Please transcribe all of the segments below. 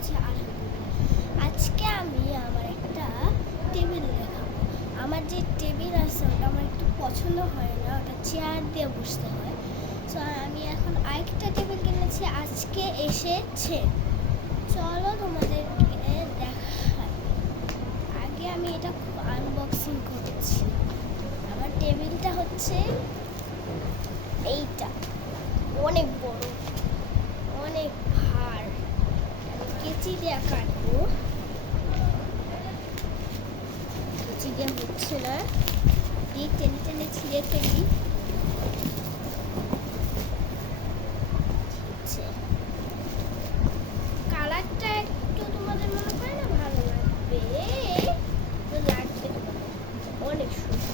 আছে আলহামদুলিল্লাহ। আজকে আমি আমার একটা টেবিল দেখাবো। আমার যে টেবিল আছে ওটা আমার একটু পছন্দ হয় না, ওটা চেয়ার দিয়ে বসতে হয়। সো আমি এখন আরেকটা টেবিল কিনেছি, আজকে এসেছে। চলো তোমাদেরকে দেখাই। আগে আমি এটা খুব আনবক্সিং করছি। আমার টেবিলটা হচ্ছে এইটা, অনেক বড়, অনেক ভার। কেচি দিয়ে কাটবো, কেচি দিয়ে হচ্ছে না, দিয়ে টেনে টেনে ছিঁড়ে ফেলি। কালারটা একটু তোমাদের মনে হয় না ভালো লাগবে, লাগবে তোমাদের, অনেক সুন্দর।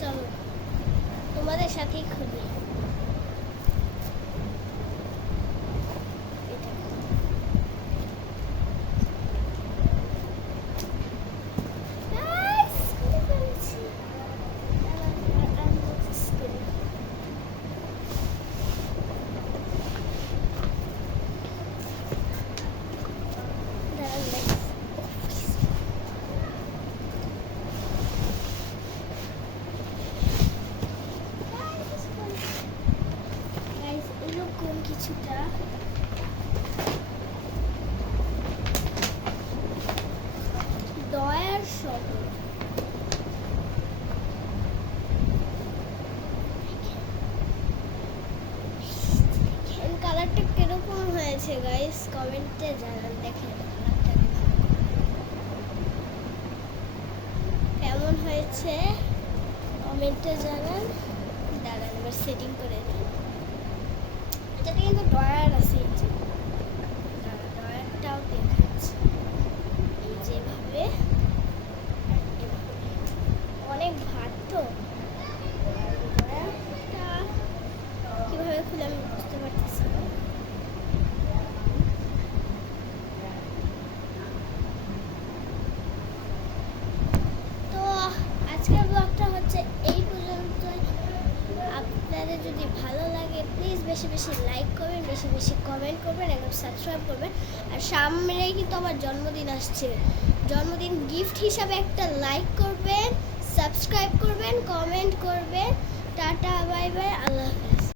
চলো তোমাদের সাথেই খুলি। কিছুটা ডয়ার সহ কালারটা কিরকম হয়েছে গাইস, কমেন্টে জানান। দেখেন কেমন হয়েছে কমেন্টে জানান। দাঁড়ান এবার সেটিং করে দিই। এটাতে কিন্তু ডয়ার আছে, ডয়ারটাও দেখাচ্ছে এই যেভাবে, অনেক ভার তো ডয়ারটা কিভাবে খুলে আমি বুঝতে পারতেছি না। তো আজকের ব্লগটা হচ্ছে এই পর্যন্তই। আপনাদের যদি ভালো লাগে প্লিজ বেশি বেশি লাইক করবেন, বেশি বেশি কমেন্ট করবেন এবং সাবস্ক্রাইব করবেন। আর সামনেই কিন্তু আমার জন্মদিন আসছে, জন্মদিন গিফট হিসাবে একটা লাইক করবেন, সাবস্ক্রাইব করবেন, কমেন্ট করবেন। টাটা, বাই বাই, আল্লাহ হাফেজ।